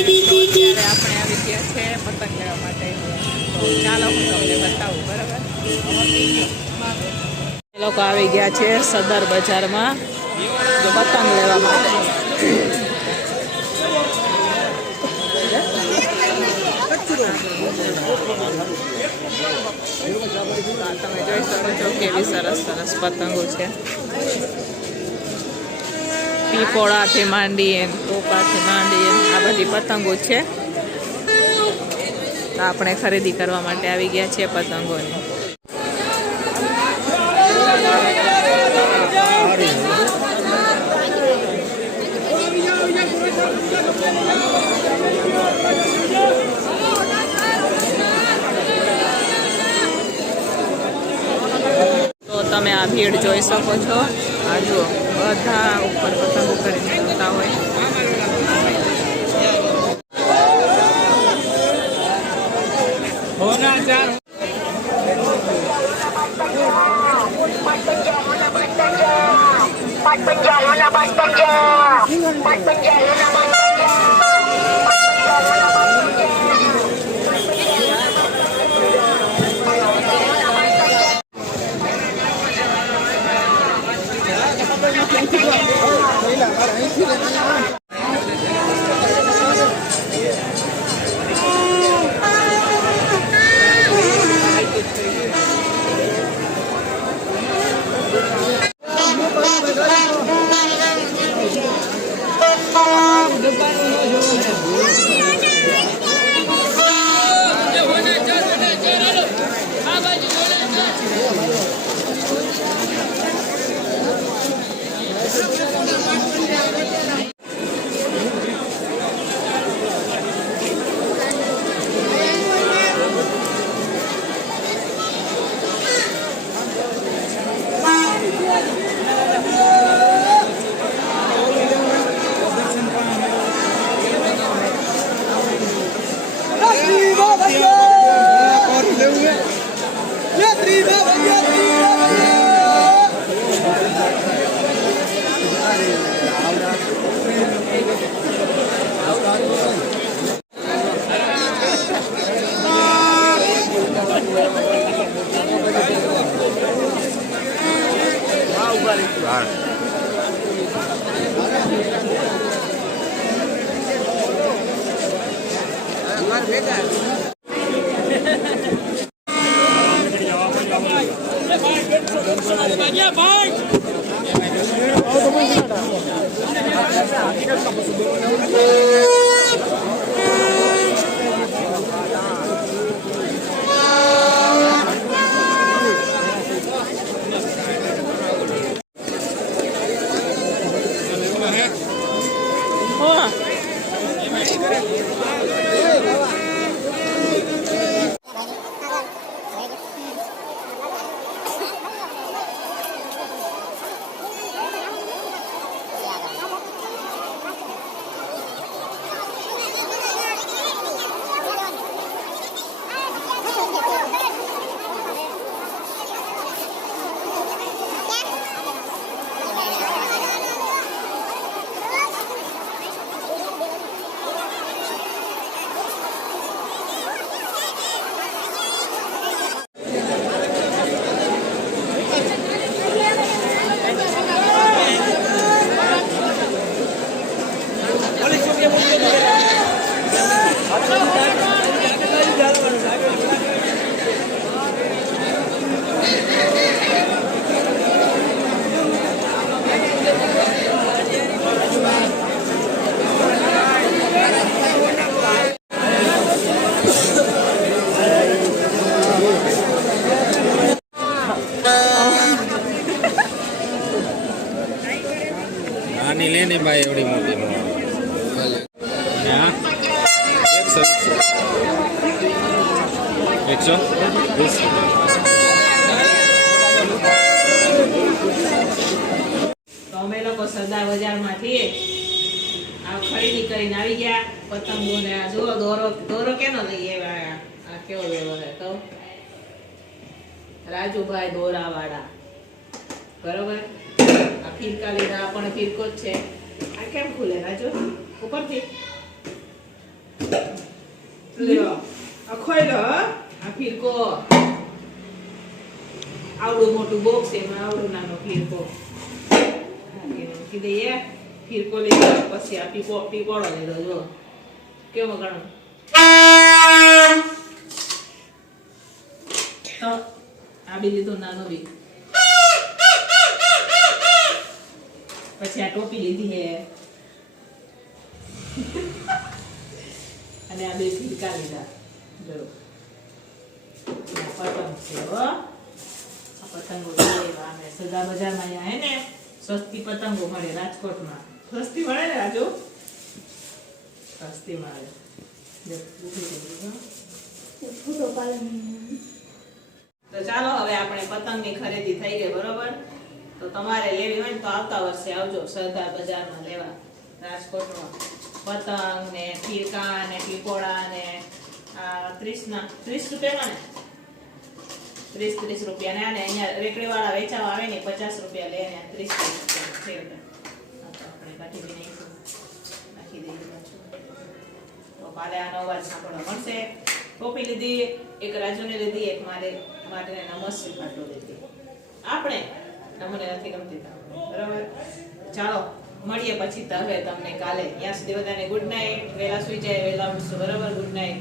અત્યારે આપણે આવી ગયા છે પતંગ લેવા માટે. તો ચાલો હું તમને બતાવું. બરાબર, એ લોકો આવી ગયા છે સદર બજારમાં પતંગ લેવા માટે. તમે જોઈ શકો છો કેવી સરસ સરસ પતંગો છે. પીપોળાથી માંડી ટોપાથી માંડી આ બધી પતંગો છે. તો આપણે ખરીદી કરવા માટે આવી ગયા છીએ પતંગોની. તો તમે આ ભીડ જોઈ શકો છો. આ જુઓ, બધા ઉપર પતંગો કરીને જતા હોય. લેની ભાઈ એવડી મોટી હા 120 તો અમે લોકો સરદાર બજારમાંથી આ ખરીદી કરીને આવી ગયા પતંગોને. આ જો દોરો કેનો લઈ આવ્યા. આ કેવો લેવો છે તો રાજુભાઈ દોરાવાળા. બરોબર, આ ફિરકા લીધા. પણ ફિરકો જ છે. આ કેમ ખુલે રાજુ ઉપરથી? લ્યો આ ખોઈ લો હો. આ ફીરકો આવડું મોટું બોક્સ એમાં આવડું નાનો ફીરકો મૂકી દઈએ. ફીરકો લીધો પછી આ પીપોળો લીધો જો કેવો ગણો તો આ બી લીધું નાનું બી. પછી આ ટોપી લીધી હે અને આ બે ફીરકા લીધા જો આ પતંગ છે હો. આ પતંગો લેવા અમે સદા બજારમાં અહીંયા હે ને સસ્તી પતંગો મળે રાજકોટમાં. સસ્તી મળે ને રાજુ? સસ્તી મળે. જો ઊભી રહી ગઈ, હો. તો ચાલો હવે આપણે પતંગની ખરીદી થઈ ગઈ બરોબર. તો તમારે લેવી હોય ને તો આવતા વર્ષે આવજો સરદાર બજારમાં લેવા રાજકોટમાં. પતંગ ને ફીરકા ને પીપોળા ને આ 30 રૂપિયામાં ને 30 રૂપિયા ને આને અહીંયા રેકડી વાળા વેચાવા આવે ને 50 રૂપિયા લે ને 30 રૂપિયા છે. આ તો આપણે કાઢી બી નાખીશું, નાખી દઈએ પાછું. તો કાલે આનો અવાજ સાંભળવા મળશે. ટોપી લીધી, એક રાજુને લીધી, એક મારે નમસ્તે પાટો લીધી. આપણે મને નથી ગમતી બરાબર. ચાલો મળીએ પછી હવે તમને કાલે. ત્યાં સુધી બધાને ગુડ નાઇટ. વહેલા સુઈ જાય વહેલા ઉઠશું બરાબર. Good night.